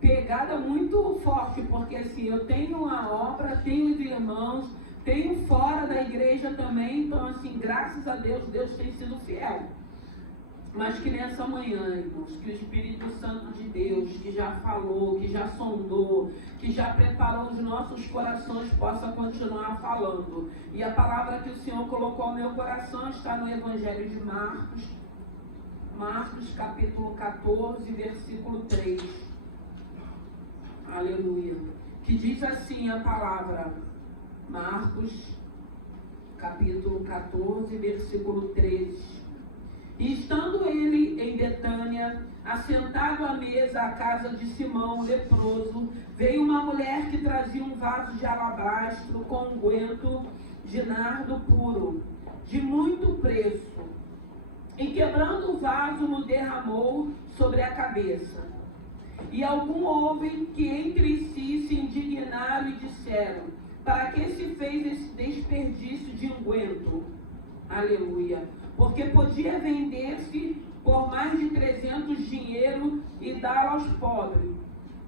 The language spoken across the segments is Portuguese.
pegada muito forte, porque assim, eu tenho a obra, tenho os irmãos, tenho fora da igreja também, então assim, graças a Deus, Deus tem sido fiel. Mas que nessa manhã, irmãos, que o Espírito Santo de Deus, que já falou, que já sondou, que já preparou os nossos corações, possa continuar falando. E a palavra que o Senhor colocou ao meu coração está no Evangelho de Marcos, Marcos capítulo 14, versículo 3. Aleluia. Que diz assim a palavra, Marcos capítulo 14, versículo 13. E estando ele em Betânia, assentado à mesa à casa de Simão, leproso, veio uma mulher que trazia um vaso de alabastro com unguento de nardo puro, de muito preço, e quebrando o vaso, o derramou sobre a cabeça. E algum houve que entre si se indignaram e disseram: para que se fez esse desperdício de unguento? Aleluia. Porque podia vender-se por mais de 300 dinheiro e dar aos pobres.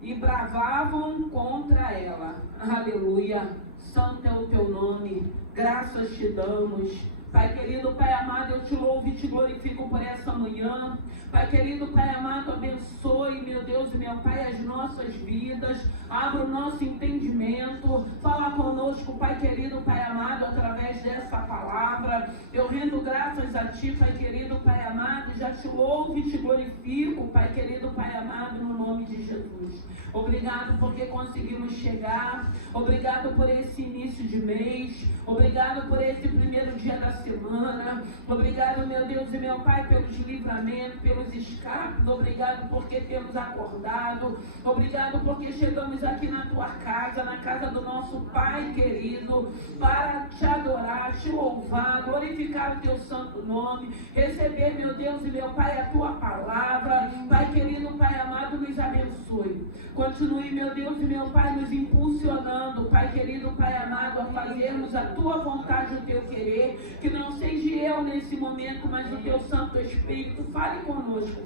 E bravavam contra ela. Aleluia. Santo é o teu nome. Graças te damos. Pai querido, Pai amado, eu te louvo e te glorifico por essa manhã. Pai querido, Pai amado, abençoe, meu Deus e meu Pai, as nossas vidas. Abra o nosso entendimento. Fala conosco, Pai querido, Pai amado, através dessa palavra. Eu rendo graças a Ti, Pai querido, Pai amado. Já te louvo e te glorifico, Pai querido, Pai amado, no nome de Jesus. Obrigado porque conseguimos chegar. Obrigado por esse início de mês. Obrigado por esse primeiro dia da semana. Obrigado, meu Deus e meu Pai, pelos livramentos, pelos escapes. Obrigado porque temos acordado. Obrigado porque chegamos aqui na tua casa, na casa do nosso Pai querido, para te adorar, te louvar, glorificar o teu santo nome, receber, meu Deus e meu Pai, a tua palavra. Pai querido, Pai amado, nos abençoe. Continue, meu Deus e meu Pai, nos impulsionando, Pai querido, Pai amado, a fazermos a tua vontade, o teu querer. Que não seja eu nesse momento, mas o teu Santo Espírito. Fale conosco.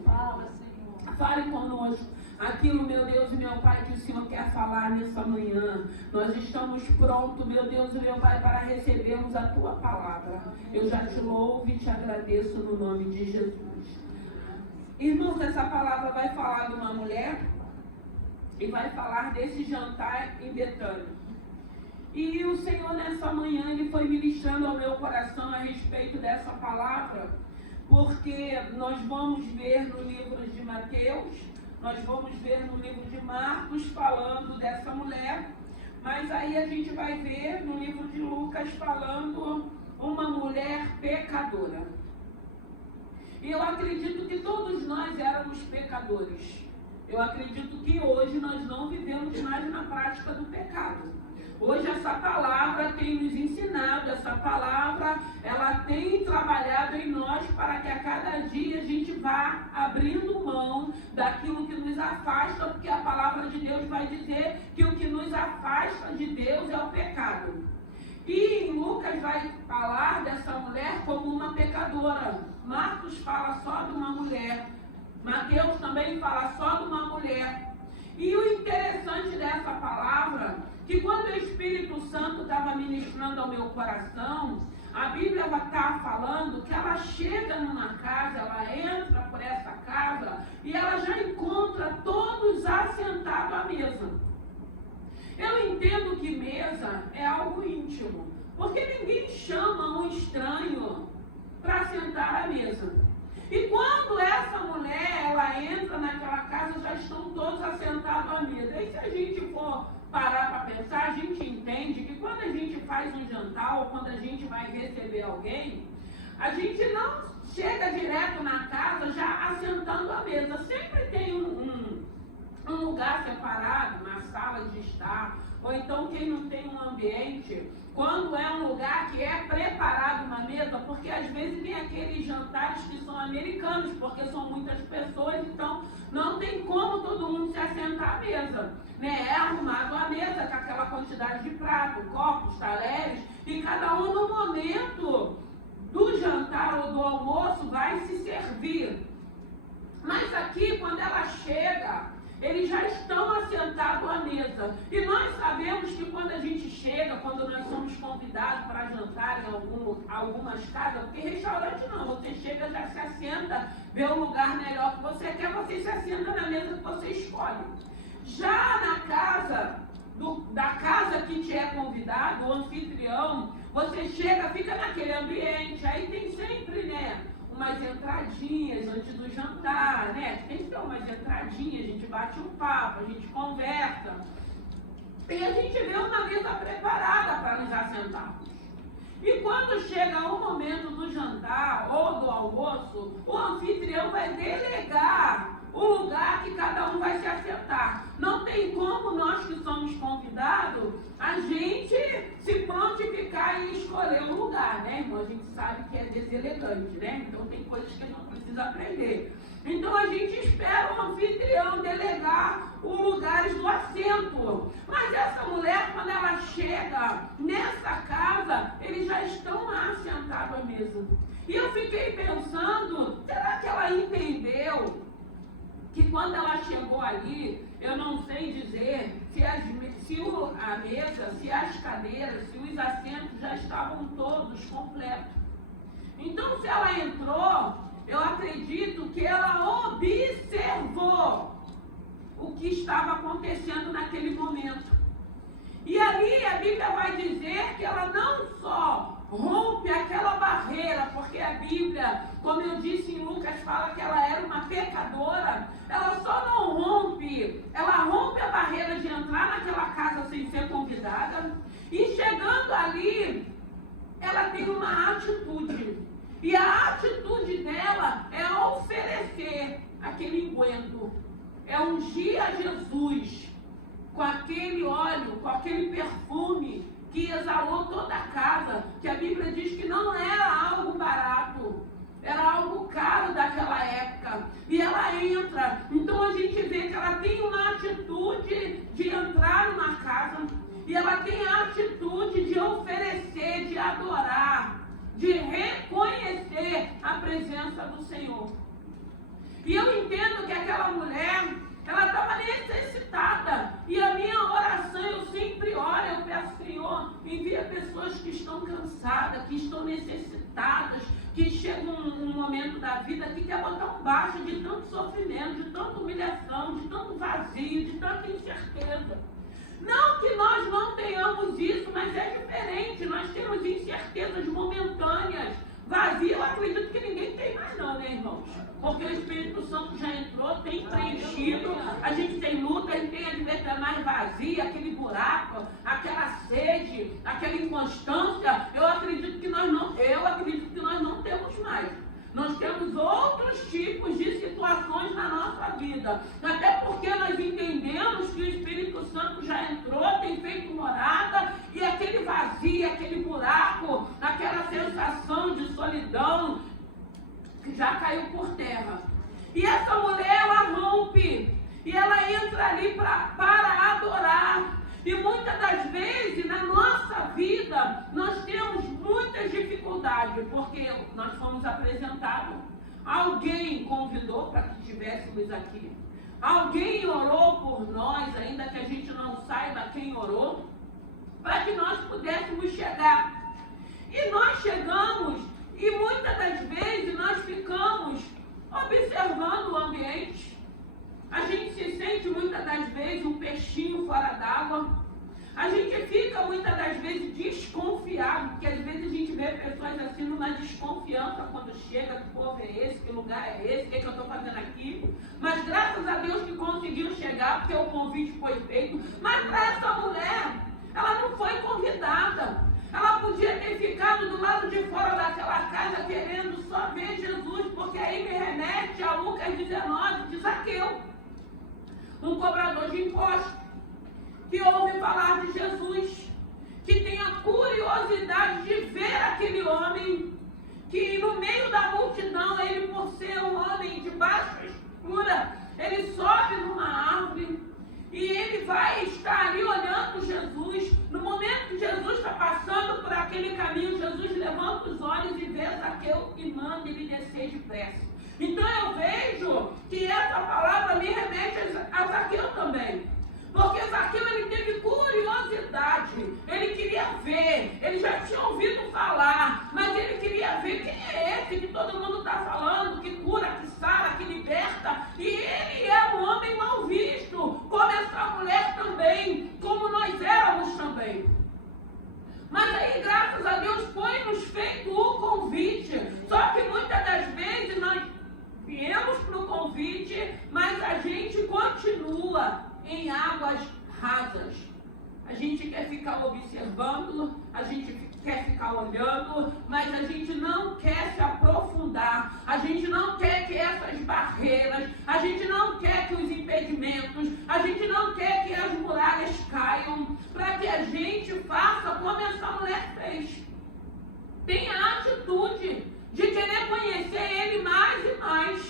Fale conosco. Aquilo, meu Deus e meu Pai, que o Senhor quer falar nessa manhã. Nós estamos prontos, meu Deus e meu Pai, para recebermos a tua palavra. Eu já te louvo e te agradeço no nome de Jesus. Irmãos, essa palavra vai falar de uma mulher e vai falar desse jantar em Betânia. E o Senhor nessa manhã, Ele foi ministrando ao meu coração a respeito dessa palavra, porque nós vamos ver no livro de Mateus, nós vamos ver no livro de Marcos falando dessa mulher, mas aí a gente vai ver no livro de Lucas falando uma mulher pecadora. E eu acredito que todos nós éramos pecadores. Eu acredito que hoje nós não vivemos mais na prática do pecado. Hoje essa palavra tem nos ensinado, essa palavra, ela tem trabalhado em nós para que a cada dia a gente vá abrindo mão daquilo que nos afasta, porque a palavra de Deus vai dizer que o que nos afasta de Deus é o pecado. E Lucas vai falar dessa mulher como uma pecadora. Marcos fala só de uma mulher. Mateus também fala só de uma mulher. E o interessante dessa palavra, que quando o Espírito Santo estava ministrando ao meu coração, a Bíblia está falando que ela chega numa casa, ela entra por essa casa e ela já encontra todos assentados à mesa. Eu entendo que mesa é algo íntimo, porque ninguém chama um estranho para sentar à mesa. E quando essa mulher, ela entra naquela casa, já estão todos assentados à mesa. E se a gente for parar para pensar, a gente entende que quando a gente faz um jantar ou quando a gente vai receber alguém, a gente não chega direto na casa já assentando à mesa. Sempre tem um lugar separado, uma sala de estar, ou então quem não tem um ambiente, quando é um lugar que é preparado uma mesa, porque às vezes tem aqueles jantares que são americanos, porque são muitas pessoas, então não tem como todo mundo se assentar à mesa, né? É arrumado a mesa com aquela quantidade de pratos, copos, talheres, e cada um no momento do jantar ou do almoço vai se servir. Mas aqui, quando ela chega, eles já estão assentados à mesa. E nós sabemos que quando a gente chega, quando nós somos convidados para jantar em algumas casas, porque restaurante não, você chega, já se assenta, vê o lugar melhor que você quer, você se assenta na mesa que você escolhe. Já na casa, da casa que te é convidado, o anfitrião, você chega, fica naquele ambiente, aí tem sempre, né, umas entradinhas antes do jantar, né? Tem que ter umas entradinhas, a gente bate um papo, a gente conversa. E a gente vê uma mesa preparada para nos assentarmos. E quando chega o momento do jantar ou do almoço, o anfitrião vai delegar o lugar que cada um vai se assentar. Não tem como nós que somos convidados, a gente se prontificar e escolher o lugar, né, irmão? A gente sabe que é deselegante, né? Então tem coisas que a gente precisa aprender. Então a gente espera o anfitrião delegar os lugares do assento. Mas essa mulher, quando ela chega nessa casa, eles já estão lá sentados à mesa. E eu fiquei pensando, será que ela entendeu que quando ela chegou ali, eu não sei dizer se a mesa, se as cadeiras, se os assentos já estavam todos completos. Então, se ela entrou, eu acredito que ela observou o que estava acontecendo naquele momento. E ali a Bíblia vai dizer que ela não só rompe aquela barreira, porque a Bíblia, como eu disse em Lucas, fala que ela era uma pecadora. Ela só não rompe, ela rompe a barreira de entrar naquela casa sem ser convidada. E chegando ali, ela tem uma atitude. E a atitude dela é oferecer aquele unguento, é ungir a Jesus com aquele óleo, com aquele perfume que exalou toda a casa, que a Bíblia diz que não era algo barato, era algo caro daquela época. E ela entra, então a gente vê que ela tem uma atitude de entrar numa casa, e ela tem a atitude de oferecer, de adorar, de reconhecer a presença do Senhor. E eu entendo que aquela mulher, ela estava necessitada. E a minha oração, eu sempre oro, eu peço, Senhor, envia pessoas que estão cansadas, que estão necessitadas, que chega um momento da vida que quer botar um baixo de tanto sofrimento, de tanta humilhação, de tanto vazio, de tanta incerteza. Não que nós não tenhamos isso, mas é diferente. Nós temos incertezas momentâneas. Vazio, eu acredito que ninguém tem mais não, né, irmãos? Porque o Espírito Santo já entrou, tem preenchido, a gente tem luta, a gente tem a vida mais vazia, aquele buraco, aquela sede, aquela inconstância. Eu acredito que nós não temos mais. Nós temos outros tipos de situações na nossa vida. Até porque nós entendemos que o Espírito Santo já entrou, tem feito morada, e aquele vazio, aquele buraco, aquela sensação de solidão, já caiu por terra. E essa mulher, ela rompe, e ela entra ali para adorar. E muitas das vezes, na nossa vida, nós temos muitas dificuldades, porque nós fomos apresentados, alguém convidou para que estivéssemos aqui, alguém orou por nós, ainda que a gente não saiba quem orou, para que nós pudéssemos chegar. E nós chegamos, e muitas das vezes nós ficamos observando o ambiente. A gente se sente muitas das vezes um peixinho fora d'água. A gente fica muitas das vezes desconfiado, porque às vezes a gente vê pessoas assim numa desconfiança quando chega, que povo é esse, que lugar é esse, o que eu estou fazendo aqui. Mas graças a Deus que conseguiu chegar, porque o convite foi feito. Mas para essa mulher, ela não foi convidada. Ela podia ter ficado do lado de fora daquela casa querendo só ver Jesus, porque aí me remete a Lucas 19, de Zaqueu, um cobrador de impostos, que ouve falar de Jesus, que tem a curiosidade de ver aquele homem, que no meio da multidão, ele por ser um homem de baixa estatura, ele sobe numa árvore, e ele vai estar ali olhando Jesus. No momento que Jesus está passando por aquele caminho, Jesus levanta os olhos e vê Zaqueu e manda ele descer depressa. Então eu vejo que essa palavra me remete a Zaqueu Porque Zaqueu, ele teve curiosidade, ele queria ver, ele já tinha ouvido falar, mas ele queria ver quem é esse que todo mundo está falando, que cura, que sara, que liberta, e ele é um homem mal visto, como essa mulher também, como nós éramos também. Mas aí, graças a Deus, foi-nos feito o convite, só que muitas das vezes nós viemos para o convite, mas a gente continua em águas rasas. A gente quer ficar observando, a gente quer ficar olhando, mas a gente não quer se aprofundar, a gente não quer que essas barreiras, a gente não quer que os impedimentos, a gente não quer que as muralhas caiam, para que a gente faça como essa mulher fez. Tenha a atitude de querer conhecer Ele mais e mais,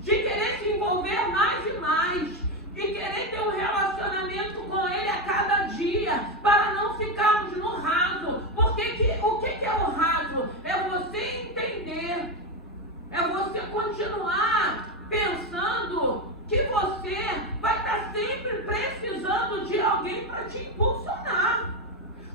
de querer se envolver mais e mais, de querer ter um relacionamento com Ele a cada dia, para não ficarmos no raso. Porque o que é o raso? É você entender, é você continuar pensando que você vai estar sempre precisando de alguém para te impulsionar.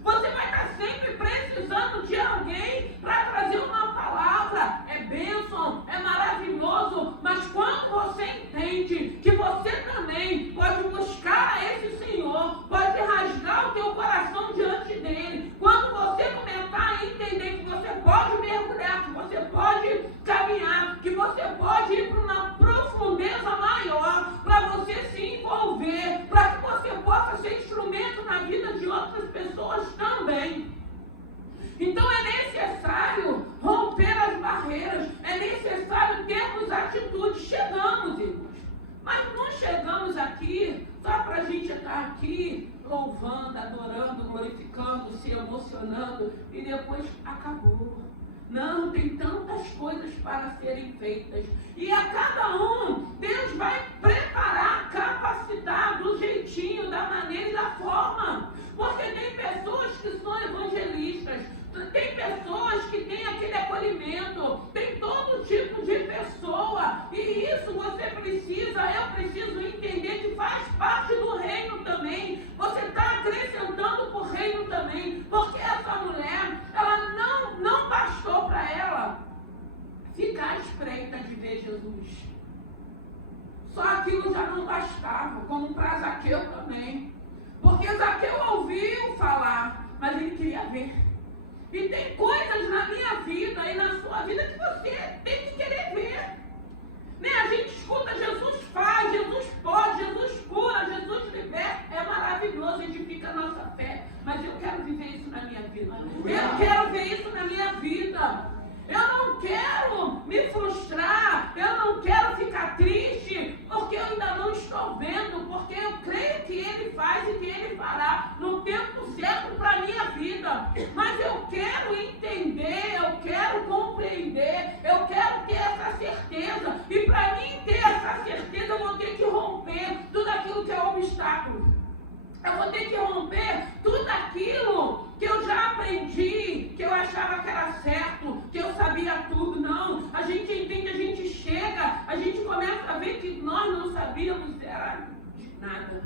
Você vai estar sempre precisando de alguém para trazer uma palavra. É bênção, é maravilhoso, mas quando você entende que você também pode buscar a esse Senhor, pode rasgar o teu coração diante dele, quando você começar a entender que você pode mergulhar, que você pode caminhar, que você pode ir para uma profundeza maior, para você se envolver, para que você possa ser instrumento na vida de outras pessoas também. Então é necessário romper as barreiras, é necessário termos atitude. Chegamos, irmãos, mas não chegamos aqui só para a gente estar aqui louvando, adorando, glorificando, se emocionando e depois acabou. Não, tem tantas coisas para serem feitas. E a cada um, Deus vai preparar, capacitar do jeitinho, da maneira e da forma. Porque tem pessoas que são evangelistas, tem pessoas que têm aquele acolhimento, tem todo tipo de pessoa. E isso você precisa, eu preciso entender que faz parte do reino também. Você está acrescentando para o reino também. Porque essa mulher, ela não bastou para ela ficar espreita de ver Jesus. Só aquilo já não bastava, como para Zaqueu também. Porque Zaqueu ouviu falar, mas ele queria ver. E tem coisas na minha vida e na sua vida que você tem que querer ver. Né? A gente escuta, Jesus faz, Jesus pode, Jesus cura, Jesus liberta. É maravilhoso, edifica a nossa fé. Mas eu quero viver isso na minha vida. Eu quero ver isso na minha vida. Eu não quero me frustrar, eu não quero ficar triste, porque eu ainda não estou vendo, porque eu creio que Ele faz e que Ele fará no tempo certo para a minha vida. Mas eu quero entender, eu quero compreender, eu quero ter essa certeza. E para mim ter essa certeza, eu vou ter que romper tudo aquilo que é obstáculo. Eu vou ter que romper tudo aquilo que eu já aprendi, que eu achava que era certo, que eu sabia tudo. Não, a gente entende, a gente chega, a gente começa a ver que nós não sabíamos era de nada.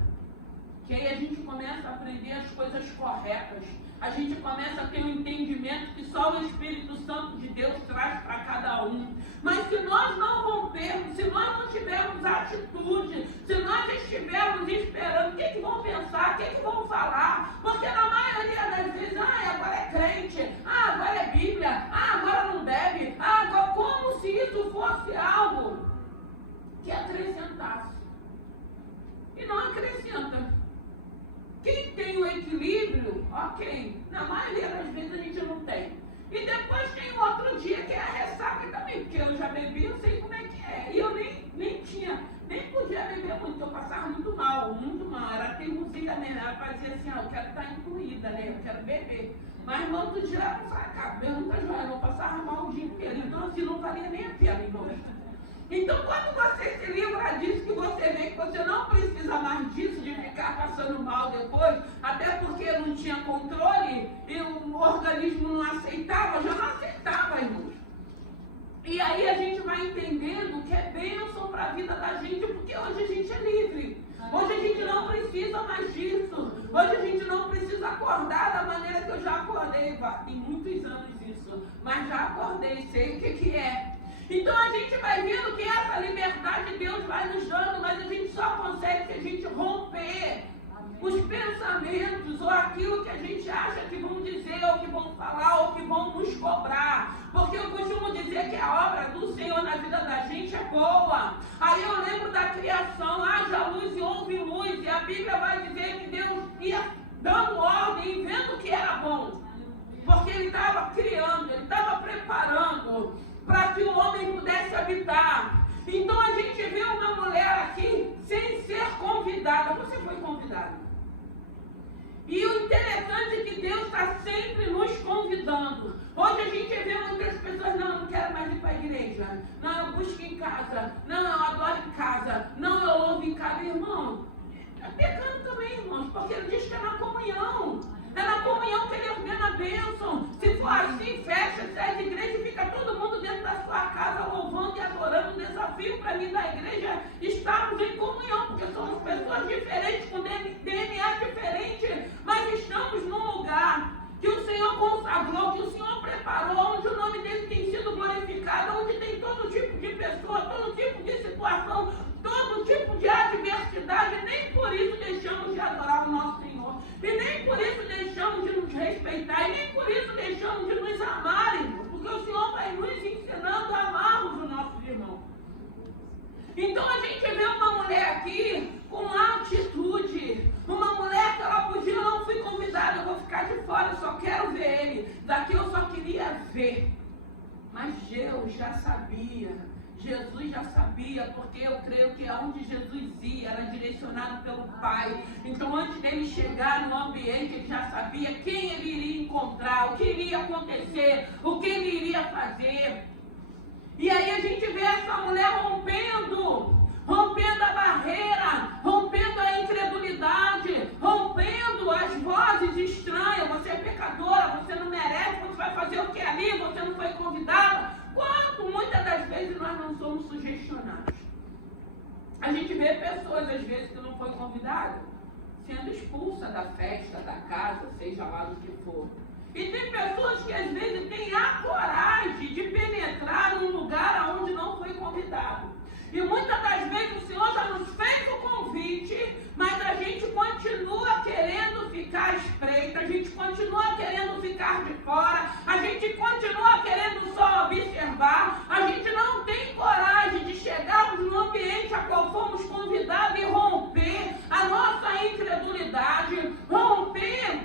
Que aí a gente começa a aprender as coisas corretas. A gente começa a ter um entendimento que só o Espírito Santo de Deus traz para cada um. Mas se nós não rompermos, se nós não tivermos atitude, se nós estivermos esperando, o que vão pensar, o que vão falar? Porque na maioria das vezes, agora é crente, agora é Bíblia, agora não bebe, agora, como se isso fosse algo que acrescentasse. E não acrescenta. Quem tem o equilíbrio, ok. Na maioria das vezes a gente não tem. E depois tem o outro dia que é a ressaca também, porque eu já bebi, eu sei como é que é. E eu nem podia beber muito, eu passava muito mal. Era teimosia, né? Ela fazia assim, eu quero estar incluída, né? Eu quero beber. Mas no outro dia ela falava, cara, pergunta Joana, eu passava mal o dia inteiro. Então assim, não valia nem a pena, irmão. Então, quando você se livra disso, que você vê que você não precisa mais disso, de ficar passando mal depois, até porque não tinha controle e o organismo não aceitava, já não aceitava, irmãos. E aí a gente vai entendendo que é bênção para a vida da gente, porque hoje a gente é livre. Hoje a gente não precisa mais tem muitos anos isso, mas já acordei, sei o que é. Então a gente vai vendo que essa liberdade Deus vai nos dando, mas a gente só consegue se a gente romper os pensamentos ou aquilo que a gente acha que vão dizer, ou que vão falar, ou que vão nos cobrar. Porque eu costumo dizer que a obra do Senhor na vida da gente é boa. Aí eu lembro da criação, haja luz e houve luz, e a Bíblia vai dizer que Deus ia dando ordem e vendo que era bom. Porque Ele estava criando, Ele estava preparando para que o homem pudesse habitar. Então a gente vê uma mulher aqui sem ser convidada. Você foi convidada. E o interessante é que Deus está sempre nos convidando. Hoje a gente vê muitas pessoas, não, eu não quero mais ir para a igreja. Não, eu busco em casa. Não, eu adoro em casa. Não, eu louvo em casa. Irmão, é pecando também, irmãos, porque Ele diz que é na comunhão. É na comunhão que Ele ordena a bênção. Se for assim, fecha, sai da igreja e fica todo mundo dentro da sua casa louvando e adorando. O desafio para mim da igreja é estarmos em comunhão, porque somos pessoas diferentes, com DNA diferente, mas estamos num lugar que o Senhor consagrou, que o Senhor preparou, onde o nome dele tem sido glorificado, onde tem todo tipo de pessoa, todo tipo de situação, todo tipo de adversidade. Nem por isso deixamos de adorar o nosso Senhor, e nem por isso deixamos de nos respeitar, e nem por isso deixamos de nos amar, irmão, porque o Senhor vai nos ensinando a amarmos os nossos irmãos. Então a gente vê uma mulher aqui com atitude, uma mulher que ela podia, eu não fui convidada, eu vou ficar de fora, eu só quero ver ele, daqui eu só queria ver. Mas Deus já sabia, Jesus já sabia, porque eu creio que aonde Jesus ia era direcionado pelo Pai. Então antes dele chegar no ambiente, ele já sabia quem ele iria encontrar, o que iria acontecer, o que ele iria fazer. E aí a gente vê essa mulher rompendo a barreira, rompendo a incredulidade, rompendo as vozes estranhas. Você é pecadora, você não merece, você vai fazer o que ali, você não foi convidada. Quanto muitas das vezes nós não somos sugestionados. A gente vê pessoas às vezes que não foi convidada sendo expulsa da festa, da casa, seja lá do que for. E tem pessoas que às vezes têm a coragem de penetrar num lugar onde não foi convidado. E muitas das vezes o Senhor já nos fez o convite, mas a gente continua querendo ficar espreita, a gente continua querendo ficar de fora, a gente continua querendo só observar, a gente não tem coragem de chegarmos no ambiente a qual fomos convidados e romper a nossa incredulidade, romper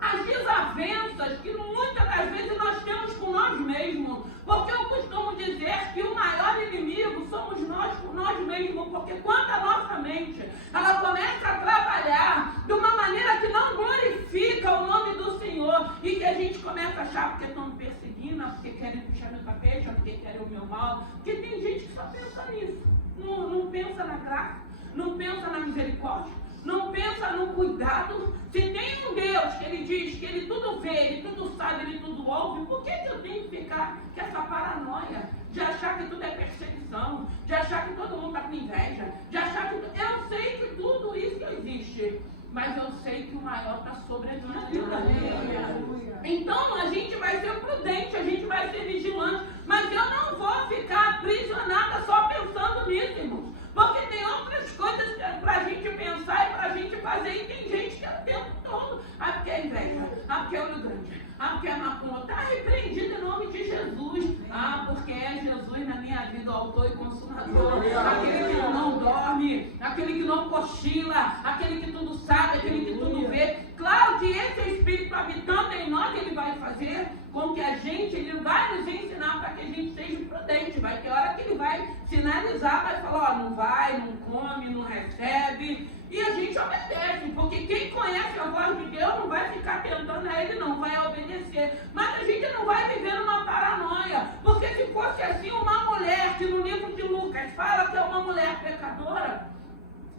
as desavenças que muitas das vezes nós temos com nós mesmos. Porque eu costumo dizer que o maior inimigo somos nós com nós mesmos, porque quando a nossa mente ela começa a trabalhar de uma maneira que não glorifica o nome do Senhor, e que a gente começa a achar porque estão me perseguindo, porque querem puxar meu tapete, porque querem o meu mal, porque tem gente que só pensa nisso, não pensa na graça, não pensa na misericórdia, não pensa no cuidado. Se tem um Deus que Ele diz que Ele tudo vê, Ele tudo sabe, Ele tudo ouve, por que eu tenho que ficar com essa paranoia de achar que tudo é perseguição, de achar que todo mundo está com inveja, de achar que... Eu sei que tudo isso existe, mas eu sei que o maior está sobre a minha vida. Então a gente vai ser prudente, a gente vai ser vigilante, mas eu não vou ficar aprisionada só pensando nisso, irmãos. Porque tem outras coisas para a gente pensar e para a gente fazer, e tem gente que é o tempo todo. Ah, porque é inveja, ah, porque é olho grande, ah, porque é macumba. Está repreendido em nome de Jesus. Ah, porque é Jesus na minha vida, o autor e consumador. Aquele que não dorme, aquele que não cochila, aquele que tudo sabe, aquele que tudo vê. Claro que esse Espírito habitando em nós, ele vai fazer com que a gente, ele vai nos ensinar para que a gente seja prudente. Vai ter hora que ele vai sinalizar, vai falar, ó, não vai, não come, não recebe. E a gente obedece, porque quem conhece a voz de Deus não vai ficar tentando a ele, não vai obedecer. Mas a gente não vai viver numa paranoia, porque se fosse assim, uma mulher que no livro de Lucas fala que é uma mulher pecadora,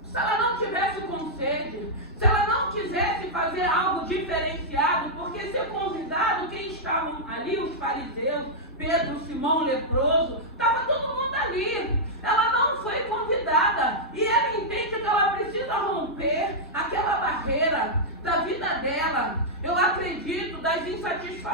se ela não tivesse com sede, se ela não quisesse fazer algo diferenciado, porque ser convidado, quem estavam ali, os fariseus, Pedro, Simão, leproso, estava todo mundo ali. Ela não foi convidada e ela entende que ela precisa romper aquela barreira da vida dela. Eu acredito das insatisfações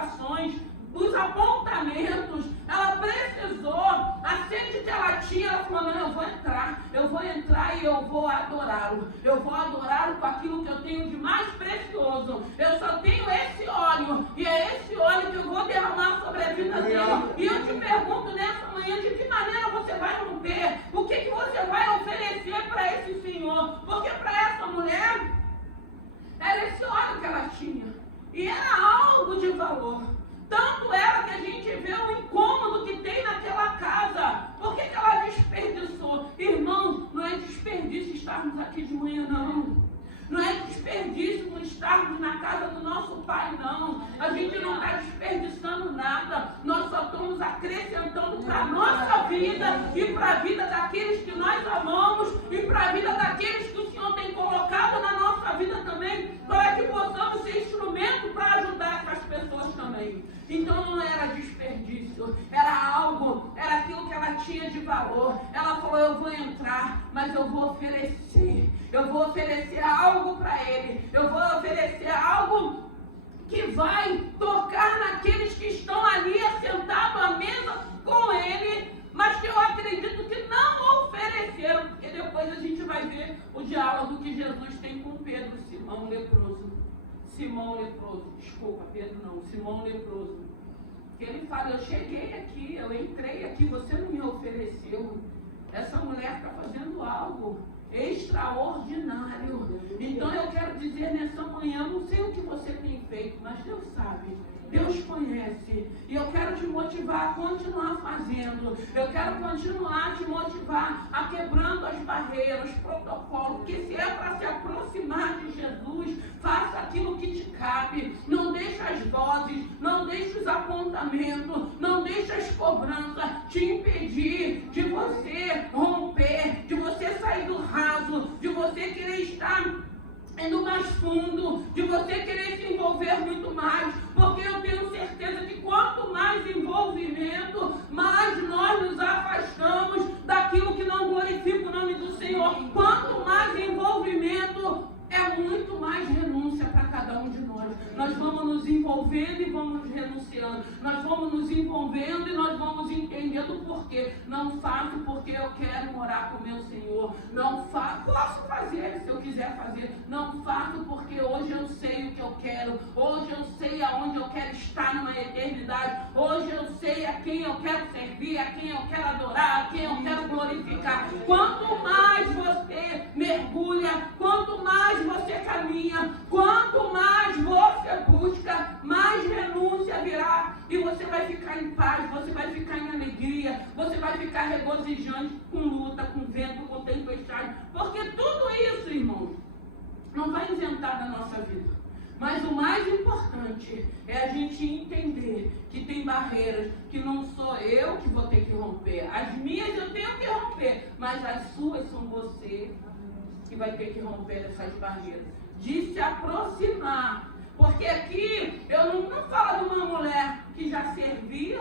eu vou adorá-lo. Eu vou adorá-lo com aquilo que eu tenho de mais precioso. Eu só tenho esse óleo, e é esse óleo que eu vou derramar sobre a vida dele. E eu te pergunto nessa manhã, de que maneira você vai romper? O que você vai oferecer para esse Senhor? Porque para essa mulher, era esse óleo que ela tinha. E era algo de valor. Tanto era que a gente vê o incômodo que tem naquela casa. Por que ela desperdiçou? Irmãos, não é desperdício estarmos aqui de manhã, não. Não é desperdício estarmos na casa do nosso Pai, não. A gente não está desperdiçando nada. Nós só estamos acrescentando para a nossa vida e para a vida daqueles que nós amamos e para a vida daqueles que o Senhor tem colocado na nossa vida também, para que possamos ser instrumento para ajudar essas pessoas também. Então não era desperdício, era algo, era aquilo que ela tinha de valor. Ela falou, eu vou entrar, mas eu vou oferecer algo para ele, eu vou oferecer algo que vai tocar naqueles que estão ali assentados à mesa com ele, mas que eu acredito que não ofereceram, porque depois a gente vai ver o diálogo que Jesus tem com Pedro, Simão leproso, desculpa, Pedro não, Simão leproso, que ele fala, eu cheguei aqui, eu entrei aqui, você não me ofereceu, essa mulher está fazendo algo extraordinário. Então eu quero dizer nessa manhã, não sei o que você tem feito, mas Deus sabe, Deus conhece, e eu quero te motivar a continuar fazendo, eu quero continuar a te motivar a quebrando as barreiras, os protocolos, porque se é para se aproximar de Jesus, faça aquilo que te cabe, não deixe as vozes, não deixe os apontamentos, não deixe as cobranças te impedir de você romper, de você sair do raso, de você querer estar indo mais fundo, de você querer se envolver muito mais, porque eu tenho certeza que quanto mais envolvimento, mais nós nos afastamos daquilo que não glorifica o nome do Senhor. Quanto mais envolvimento, é muito mais renúncia para cada um de nós. Nós vamos nos envolvendo e vamos nos renunciando. Nós vamos nos envolvendo e nós vamos entendendo o porquê. Não faço porque eu quero morar com o meu Senhor. Não faço, posso fazer se eu quiser fazer. Não faço porque hoje eu sei o que eu quero. Hoje eu sei aonde eu quero estar numa eternidade. Hoje eu sei a quem eu quero servir, a quem eu quero adorar, a quem eu quero glorificar. Quanto mais você mergulha, quanto mais você caminha, quanto mais você busca, mais renúncia virá, e você vai ficar em paz, você vai ficar em alegria, você vai ficar regozijante com luta, com vento, com tempestade, porque tudo isso, irmãos, não vai isentar da nossa vida. Mas o mais importante é a gente entender que tem barreiras que não sou eu que vou ter que romper. As minhas eu tenho que romper, mas as suas são você que vai ter que romper essas barreiras. De se aproximar. Porque aqui eu não falo de uma mulher que já servia,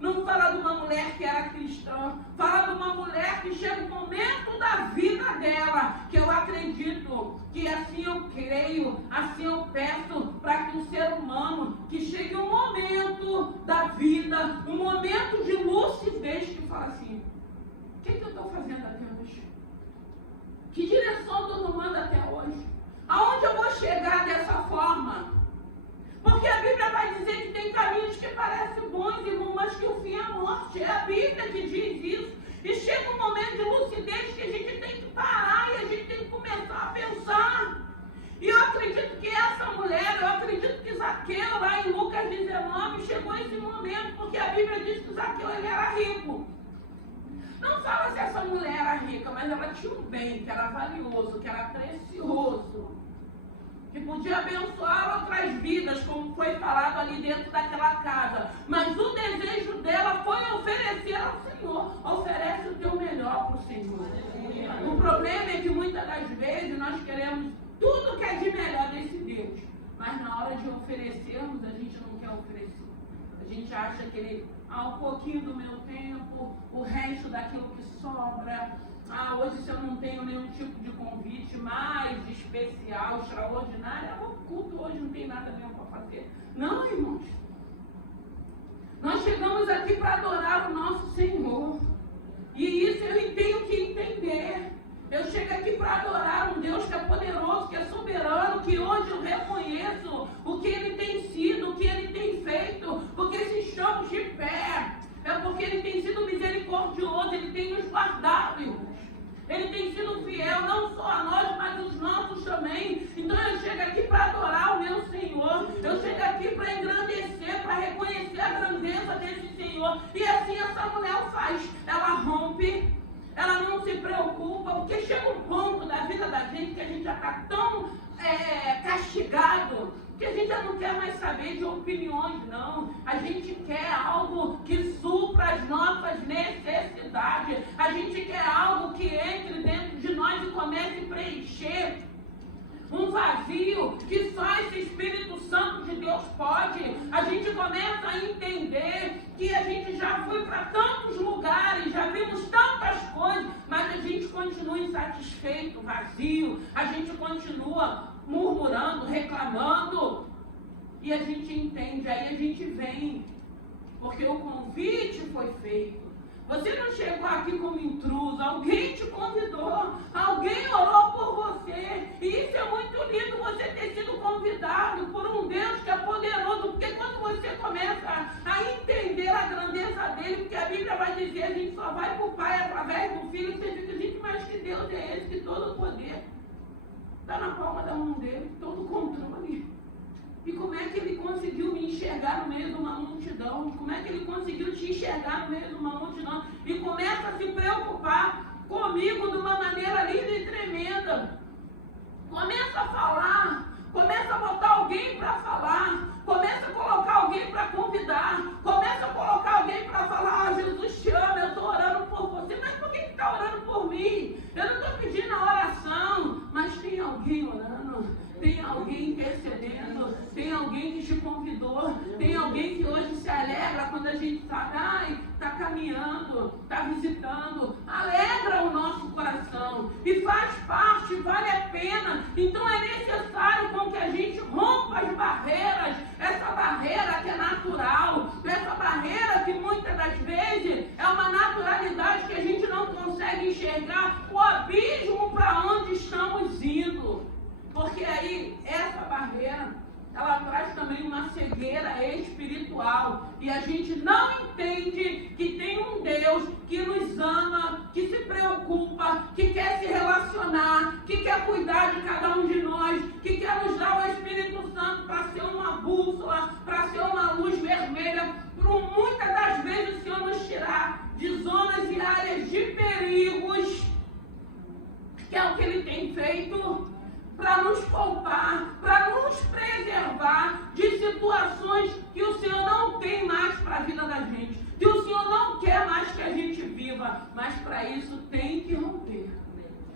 não fala de uma mulher que era cristã, fala de uma mulher que chega um momento da vida dela, que eu acredito, que assim eu creio, assim eu peço, para que o ser humano, que chegue um momento da vida, um momento de lucidez, que fala assim, o que eu estou fazendo até hoje? Que direção estou tomando até hoje? Aonde eu vou chegar dessa forma? Porque a Bíblia vai dizer que tem caminhos que parecem bons, irmão, mas que o fim é a morte. É a Bíblia que diz isso. E chega um momento de lucidez que a gente tem que parar e a gente tem que começar a pensar. E eu acredito que essa mulher, eu acredito que Zaqueu, lá em Lucas 19, chegou a esse momento, porque a Bíblia diz que Zaqueu ele era rico. Não fala se essa mulher era rica, mas ela tinha um bem que era valioso, que era precioso, que podia abençoar outras vidas, como foi falado ali dentro daquela casa. Mas o desejo dela foi oferecer ao Senhor. Oferece o teu melhor para o Senhor. O problema é que muitas das vezes nós queremos tudo que é de melhor desse Deus, mas na hora de oferecermos, a gente não quer oferecer. A gente acha que ele, um pouquinho do meu tempo, o resto daquilo que sobra. Hoje se eu não tenho nenhum tipo de convite mais especial, extraordinário, o culto hoje não tem nada mesmo para fazer. Não, irmãos. Nós chegamos aqui para adorar o nosso Senhor. E isso eu tenho que entender. Eu chego aqui para adorar um Deus que é poderoso, que é soberano, que hoje eu reconheço o que Ele tem sido, o que Ele tem feito, porque se estamos de pé, é porque Ele tem sido misericordioso, Ele tem nos guardado, irmãos. Ele tem sido fiel, não só a nós, mas os nossos também. Então eu chego aqui para adorar o meu Senhor. Eu chego aqui para engrandecer, para reconhecer a grandeza desse Senhor. E assim essa mulher faz. Ela rompe, ela não se preocupa, porque chega um ponto da vida da gente que a gente já está tão castigado, que a gente já não quer mais saber de opiniões, não. A gente quer algo que supra as nossas necessidades. A gente quer algo que entre dentro de nós e comece a preencher um vazio que só esse Espírito Santo de Deus pode. A gente começa a entender que a gente já foi para tantos lugares, já vimos tantas coisas, mas a gente continua insatisfeito, vazio. A gente continua murmurando, reclamando, e a gente entende, aí a gente vem, porque o convite foi feito. Você não chegou aqui como intruso, alguém te convidou, alguém orou por você, e isso é muito lindo, você ter sido convidado por um Deus que é poderoso, porque quando você começa a entender a grandeza dele, porque a Bíblia vai dizer, a gente só vai para o Pai através do Filho, você fica, gente, mas que Deus é esse, que todo o poder está na palma da mão dele, todo o controle. E como é que ele conseguiu me enxergar no meio de uma multidão? Como é que ele conseguiu te enxergar no meio de uma multidão? E começa a se preocupar comigo de uma maneira linda e tremenda. Começa a falar, começa a botar alguém para falar, começa a colocar alguém para convidar, começa a colocar alguém para falar, Jesus te ama, eu estou orando por você, mas por que está orando por mim? Eu não estou pedindo a oração, mas tem alguém orando, tem alguém intercedendo, tem alguém que te convidou, tem alguém que hoje se alegra quando a gente está caminhando, está visitando, alegra o nosso coração e faz parte, vale a pena. Então é necessário com que a gente rompa as barreiras, essa barreira que é natural, essa barreira que muitas das vezes é uma naturalidade que a gente não consegue enxergar o abismo para onde estamos indo. Porque aí, essa barreira, ela traz também uma cegueira espiritual. E a gente não entende que tem um Deus que nos ama, que se preocupa, que quer se relacionar, que quer cuidar de cada um de nós, que quer nos dar o Espírito Santo para ser uma bússola, para ser uma luz vermelha. Por muitas das vezes o Senhor nos tirar de zonas e áreas de perigos, que é o que Ele tem feito, para nos poupar, para nos preservar de situações que o Senhor não tem mais para a vida da gente, que o Senhor não quer mais que a gente viva, mas para isso tem que romper.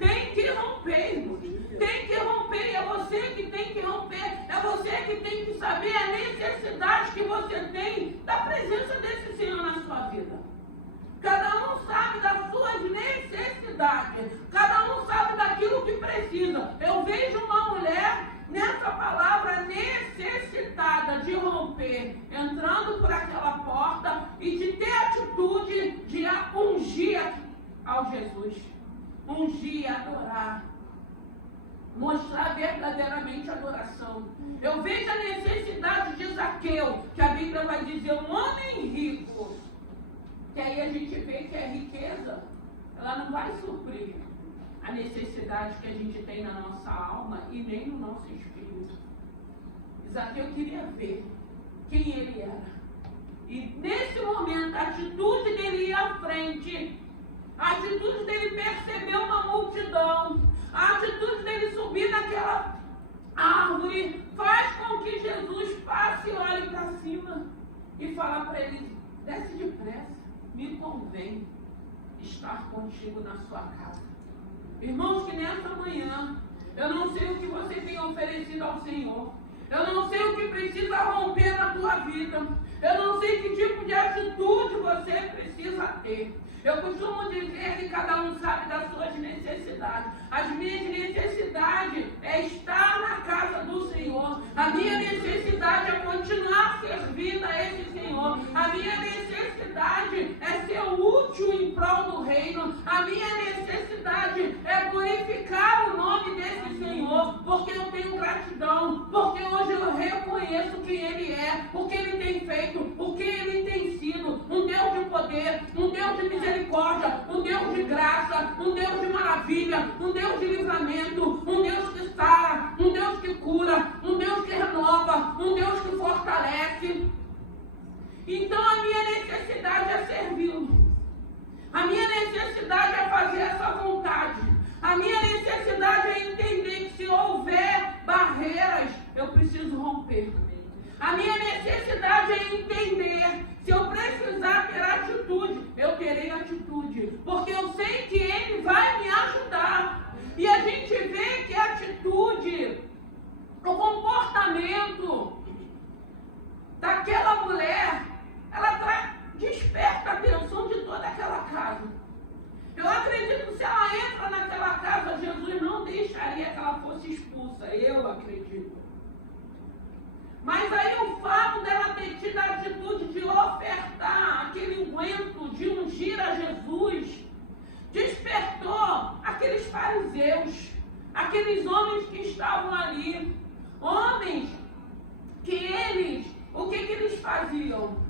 Tem que romper, irmãos. Tem que romper, é você que tem que romper, é você que tem que saber a necessidade que você tem da presença desse Senhor na sua vida. Cada um sabe das suas necessidades, cada um sabe daquilo que precisa. Eu vejo uma mulher nessa palavra necessitada de romper, entrando por aquela porta e de ter atitude de ungir ao Jesus, ungir, adorar, mostrar verdadeiramente adoração. Eu vejo a necessidade de Zaqueu, que a Bíblia vai dizer, um homem rico. Que aí a gente vê que a riqueza, ela não vai suprir a necessidade que a gente tem na nossa alma e nem no nosso espírito. Zaqueu queria ver quem ele era. E nesse momento, a atitude dele ir à frente, a atitude dele perceber uma multidão, a atitude dele subir naquela árvore, faz com que Jesus passe e olhe para cima e fala para ele, desce depressa. Me convém estar contigo na sua casa. Irmãos, que nessa manhã, eu não sei o que você tem oferecido ao Senhor. Eu não sei o que precisa romper na tua vida. Eu não sei que tipo de atitude você precisa ter. Eu costumo dizer que cada um sabe das suas necessidades. As minhas necessidades é estar na casa do Senhor. A minha necessidade é continuar servindo a esse Senhor. A minha necessidade é ser útil em prol do reino. A minha necessidade é glorificar o nome desse Senhor, porque eu tenho gratidão, porque hoje eu reconheço quem Ele é, o que Ele tem feito, o que Ele tem sido, um Deus de poder, um Deus de misericórdia, um Deus de graça, um Deus de maravilha, um Deus de livramento, um Deus que sara, um Deus que cura, um Deus que renova, um Deus que fortalece. Então a minha necessidade é servi-lo. A minha necessidade é fazer essa vontade. A minha necessidade é entender que se houver barreiras, eu preciso romper. A minha necessidade é entender, se eu precisar ter atitude, eu terei atitude. Porque eu sei que Ele vai me ajudar. E a gente vê que a atitude, o comportamento daquela mulher, ela desperta a atenção de toda aquela casa. Eu acredito que se ela entra naquela casa, Jesus não deixaria que ela fosse expulsa. Eu acredito. Mas aí o fato dela ter tido a atitude de ofertar aquele unguento, de ungir a Jesus, despertou aqueles fariseus, aqueles homens que estavam ali. Homens que o que eles faziam?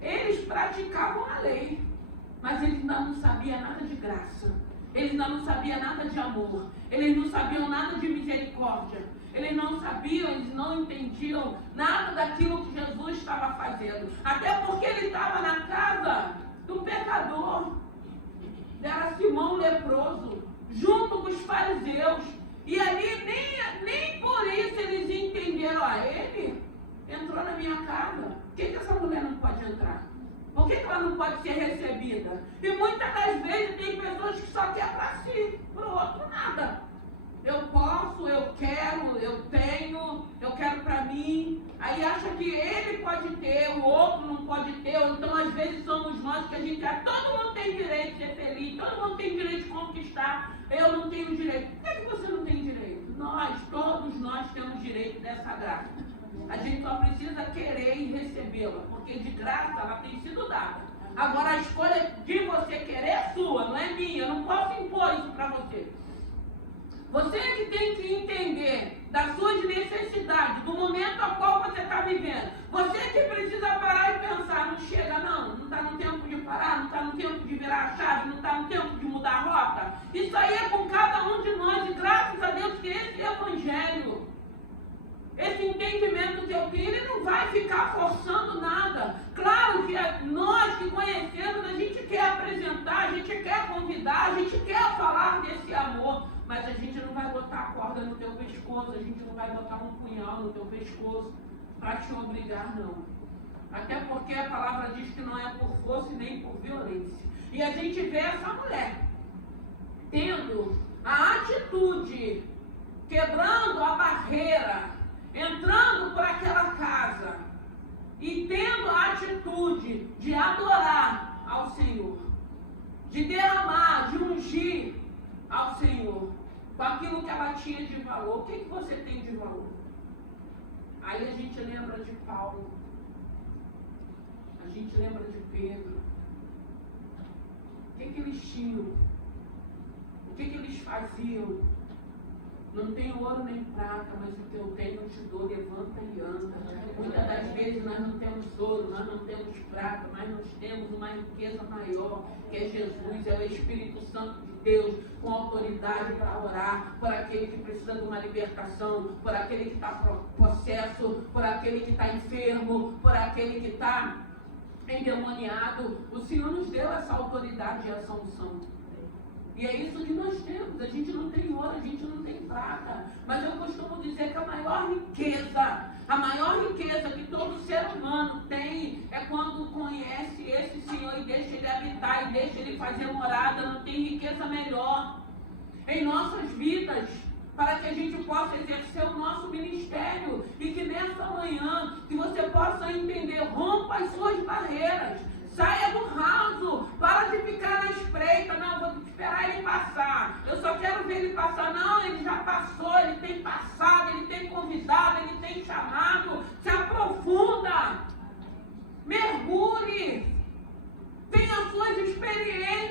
Eles praticavam a lei, mas eles ainda não sabiam nada de graça. Eles ainda não sabiam nada de amor. Eles não sabiam nada de misericórdia. Eles não sabiam, eles não entendiam nada daquilo que Jesus estava fazendo. Até porque ele estava na casa do pecador. Era Simão leproso, junto com os fariseus. E ali nem por isso eles entenderam. Ele entrou na minha casa. Por que essa mulher não pode entrar? Por que ela não pode ser recebida? E muitas das vezes tem pessoas que só querem para si, para o outro nada. Eu posso, eu quero, eu tenho, eu quero para mim. Aí acha que ele pode ter, o outro não pode ter. Ou então às vezes somos nós que a gente acha, todo mundo tem direito de ser feliz, todo mundo tem direito de conquistar. Eu não tenho direito. Por que você não tem direito? Todos nós temos direito dessa graça. A gente só precisa querer e recebê-la, porque de graça ela tem sido dada. Agora a escolha de você querer é sua, não é minha. Eu não posso impor isso para você. Você é que tem que entender das suas necessidades, do momento a qual você está vivendo. Você é que precisa parar e pensar, não chega não está no tempo de parar, não está no tempo de virar a chave, não está no tempo de mudar a rota. Isso aí é com cada um de nós e graças a Deus que esse evangelho, esse entendimento que eu tenho, ele não vai ficar forçando nada. Claro que nós que conhecemos, a gente quer apresentar, a gente quer convidar, a gente quer falar desse amor. Mas a gente não vai botar a corda no teu pescoço, a gente não vai botar um punhal no teu pescoço para te obrigar, não. Até porque a palavra diz que não é por força e nem por violência. E a gente vê essa mulher tendo a atitude, quebrando a barreira, entrando por aquela casa e tendo a atitude de adorar ao Senhor, de derramar, de ungir ao Senhor, com aquilo que ela tinha de valor. O que você tem de valor? Aí a gente lembra de Paulo, a gente lembra de Pedro. O que eles tinham? O que eles faziam? Não tenho ouro nem prata, mas o que eu tenho eu te dou, levanta e anda. Muitas das vezes nós não temos ouro, nós não temos prata, mas nós temos uma riqueza maior, que é Jesus, é o Espírito Santo de Deus, com autoridade para orar por aquele que precisa de uma libertação, por aquele que está possesso, por aquele que está enfermo, por aquele que está endemoniado. O Senhor nos deu essa autoridade e essa unção. E é isso que nós temos. A gente não tem ouro, a gente não tem prata. Mas eu costumo dizer que a maior riqueza que todo ser humano tem é quando conhece esse Senhor e deixa Ele habitar e deixa Ele fazer morada. Não tem riqueza melhor em nossas vidas, para que a gente possa exercer o nosso ministério. E que nessa manhã, que você possa entender, rompa as suas barreiras. Saia do raso, para de ficar na espreita. Não, vou esperar ele passar. Eu só quero ver ele passar. Não, ele já passou, ele tem passado, ele tem convidado, ele tem chamado. Se aprofunda, mergulhe, tenha suas experiências.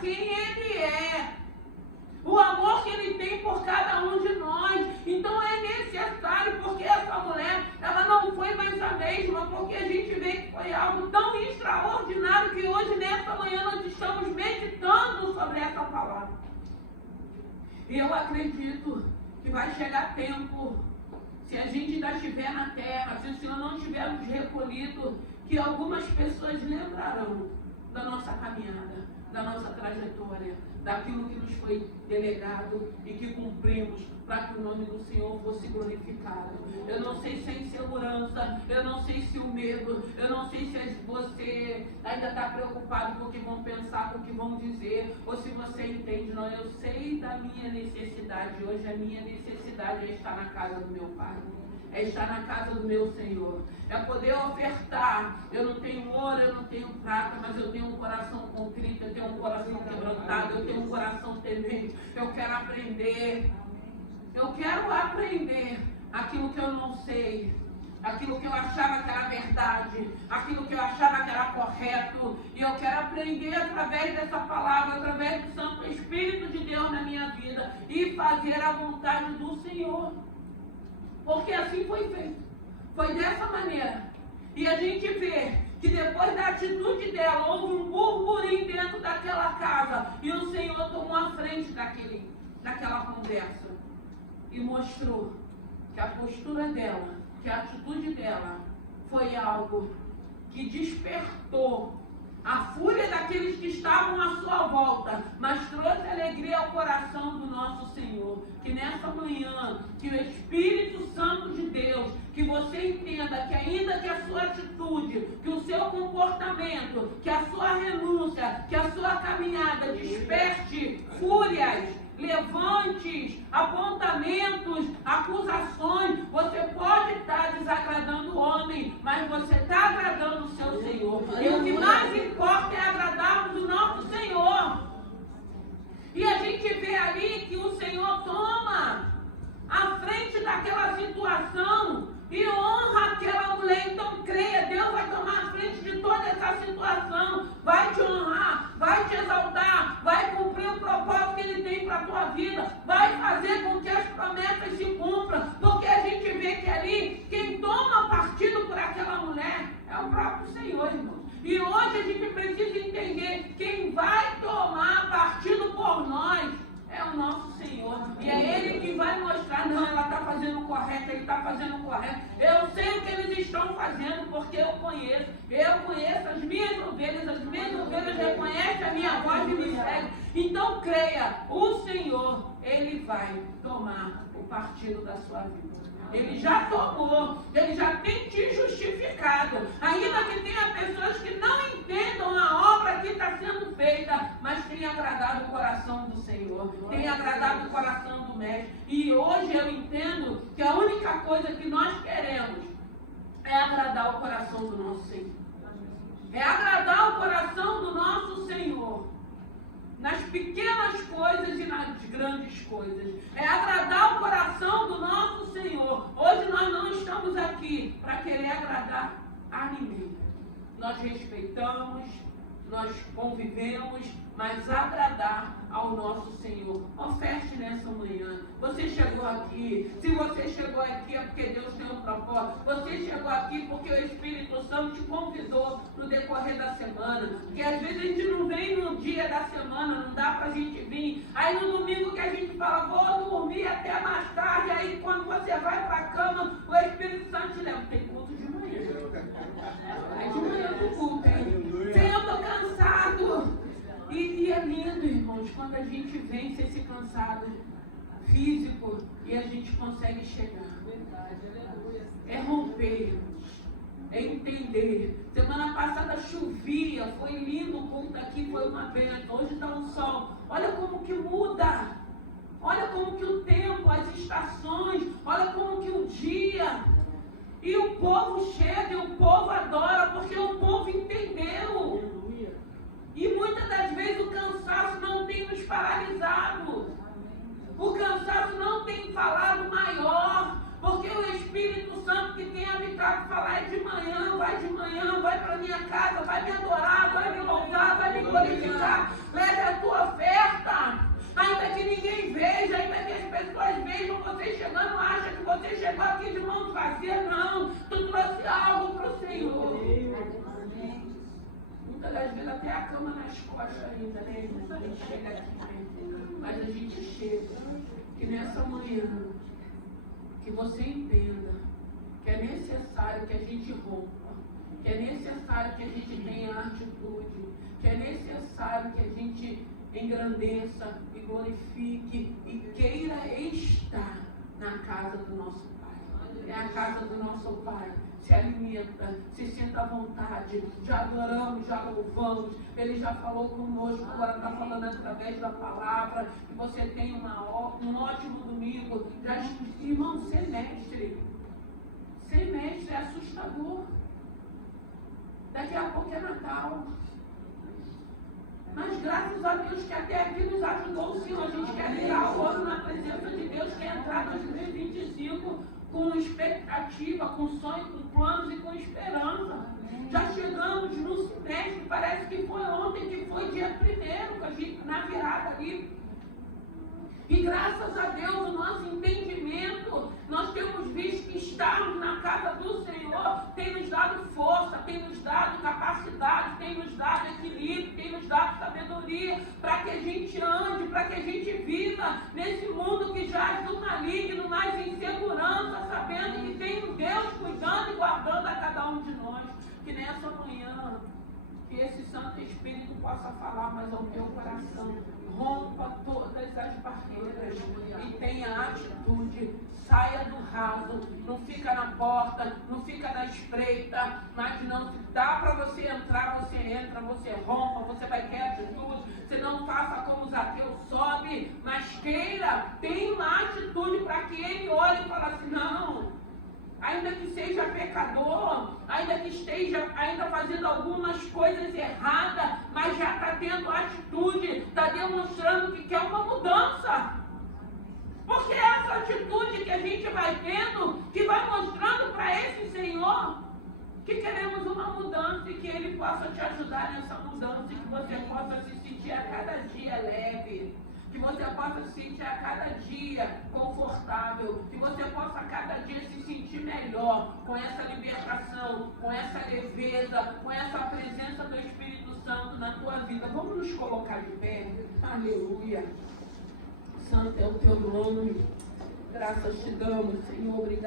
quem Ele é. O amor que Ele tem por cada um de nós. Então é necessário, porque essa mulher, ela não foi mais a mesma, porque a gente vê que foi algo tão extraordinário que hoje, nessa manhã, nós estamos meditando sobre essa palavra. E eu acredito que vai chegar tempo, se a gente ainda estiver na terra, se o Senhor não estiver nos recolhido, que algumas pessoas lembrarão da nossa caminhada, da nossa trajetória, daquilo que nos foi delegado e que cumprimos para que o nome do Senhor fosse glorificado. Eu não sei se é insegurança, eu não sei se o medo, eu não sei se você ainda está preocupado com o que vão pensar, com o que vão dizer, ou se você entende. Não, eu sei da minha necessidade. Hoje a minha necessidade é estar na casa do meu Pai. É estar na casa do meu Senhor, é poder ofertar. Eu não tenho ouro, eu não tenho prata, mas eu tenho um coração contrito, eu tenho um coração quebrantado, eu tenho um coração temente. Eu quero aprender aquilo que eu não sei, aquilo que eu achava que era verdade, aquilo que eu achava que era correto, e eu quero aprender através dessa palavra, através do Santo Espírito de Deus na minha vida, e fazer a vontade do Senhor. Porque assim foi feito. Foi dessa maneira. E a gente vê que depois da atitude dela, houve um burburinho dentro daquela casa. E o Senhor tomou a frente daquela conversa. E mostrou que a postura dela, que a atitude dela, foi algo que despertou a fúria daqueles que estavam à sua volta, mas trouxe alegria ao coração do nosso Senhor. Que nessa manhã, que o Espírito Santo de Deus, que você entenda que ainda que a sua atitude, que o seu comportamento, que a sua renúncia, que a sua caminhada desperte fúrias, levantes, apontamentos, acusações. Você pode estar desagradando o homem, mas você está agradando o seu Senhor. E o que mais importa é agradarmos o nosso Senhor. E a gente vê ali que o Senhor toma a frente daquela situação e honra aquela mulher. Então creia, Deus vai tomar a frente de toda essa situação, vai te honrar, vai te exaltar, vai cumprir o propósito que Ele tem para a tua vida, vai fazer com que as promessas se cumpram, porque a gente vê que ali, quem toma partido por aquela mulher é o próprio Senhor, irmãos. E hoje a gente precisa entender, quem vai tomar partido por nós é o nosso Senhor. E é Ele que vai mostrar, não, ela está fazendo o correto, Ele está fazendo o correto. Eu sei o que eles estão fazendo, porque eu conheço as minhas ovelhas reconhecem a minha voz e me seguem. Então creia, o Senhor, Ele vai tomar o partido da sua vida. Ele já tomou, Ele já tem te justificado. Ainda que tenha pessoas que não entendam a obra que está sendo feita, mas tem agradado o coração do Senhor, tem agradado o coração do Mestre. E hoje eu entendo que a única coisa que nós queremos é agradar o coração do nosso Senhor. É agradar o coração do nosso Senhor. Nas pequenas coisas e nas grandes coisas. É agradar o coração do nosso Senhor. Hoje nós não estamos aqui para querer agradar a ninguém. Nós respeitamos, nós convivemos, mas agradar ao nosso Senhor. Oferte nessa manhã. Você chegou aqui. Se você chegou aqui é porque Deus tem um propósito. Você chegou aqui porque o Espírito Santo te convidou no decorrer da semana. Porque às vezes a gente não vem no dia da semana, não dá pra gente vir. Aí no domingo que a gente fala, vou dormir até mais tarde. Aí quando você vai pra cama, o Espírito Santo te leva. Tem culto de manhã. Aí de manhã do culto, hein? Senhor, eu tô cansado. E é lindo, irmãos, quando a gente vence esse cansado físico e a gente consegue chegar. É romper, irmãos. É entender. Semana passada chovia, foi lindo o culto aqui, foi uma bênção. Hoje está um sol. Olha como que muda. Olha como que o tempo, as estações, olha como que o dia. E o povo chega, e o povo adora, porque o povo entendeu. E muitas das vezes o cansaço não tem nos paralisado. O cansaço não tem falado maior. Porque o Espírito Santo que tem habitado falar é de manhã, vai para minha casa, vai me adorar, vai me louvar, vai me glorificar. Leve a tua você chegou aqui de mão vazia, não. Tu trouxe algo para o Senhor. Muitas das vezes até a cama nas costas ainda, né? A gente chega aqui, né? Mas a gente chega. Que nessa manhã, que você entenda que é necessário que a gente rompa, que é necessário que a gente tenha atitude, que é necessário que a gente engrandeça e glorifique e queira estar na casa do nosso Pai. É a casa do nosso Pai. Se alimenta, se sinta à vontade. Já adoramos, já louvamos. Ele já falou conosco, agora está falando através da palavra. Que você tenha um ótimo domingo. Irmão, ser mestre. Ser mestre é assustador. Daqui a pouco é Natal. Mas graças a Deus que até aqui nos ajudou o Senhor. A gente quer virar o ano na presença de Deus, quer entrar em 2025 com expectativa, com sonho, com planos e com esperança. Já chegamos no semestre, parece que foi ontem, que foi dia 1º, na virada ali. E graças a Deus, o nosso entendimento, nós temos visto que estarmos na casa do Senhor tem nos dado força, tem nos dado capacidade, tem nos dado equilíbrio, tem nos dado sabedoria, para que a gente ande, para que a gente viva nesse mundo que jaz do maligno, mais insegurança, sabendo que tem um Deus cuidando e guardando a cada um de nós. Que nessa manhã, que esse Santo Espírito possa falar mais ao teu coração. Rompa todas as barreiras e tenha atitude. Saia do raso, não fica na porta, não fica na espreita, mas não dá para você entrar, você entra, você rompa, você vai ter atitude. Você não faça como Zaqueu, sobe, mas queira, tenha uma atitude para que ele olhe e fale assim, não. Ainda que seja pecador, ainda que esteja ainda fazendo algumas coisas erradas, mas já está tendo atitude, está demonstrando que quer uma mudança. Porque é essa atitude que a gente vai tendo, que vai mostrando para esse Senhor que queremos uma mudança e que Ele possa te ajudar nessa mudança e que você possa se sentir a cada dia leve. Que você possa se sentir a cada dia confortável, que você possa a cada dia se sentir melhor com essa libertação, com essa leveza, com essa presença do Espírito Santo na tua vida. Vamos nos colocar de pé. Aleluia. Santo é o teu nome. Graças te damos, Senhor. Obrigado.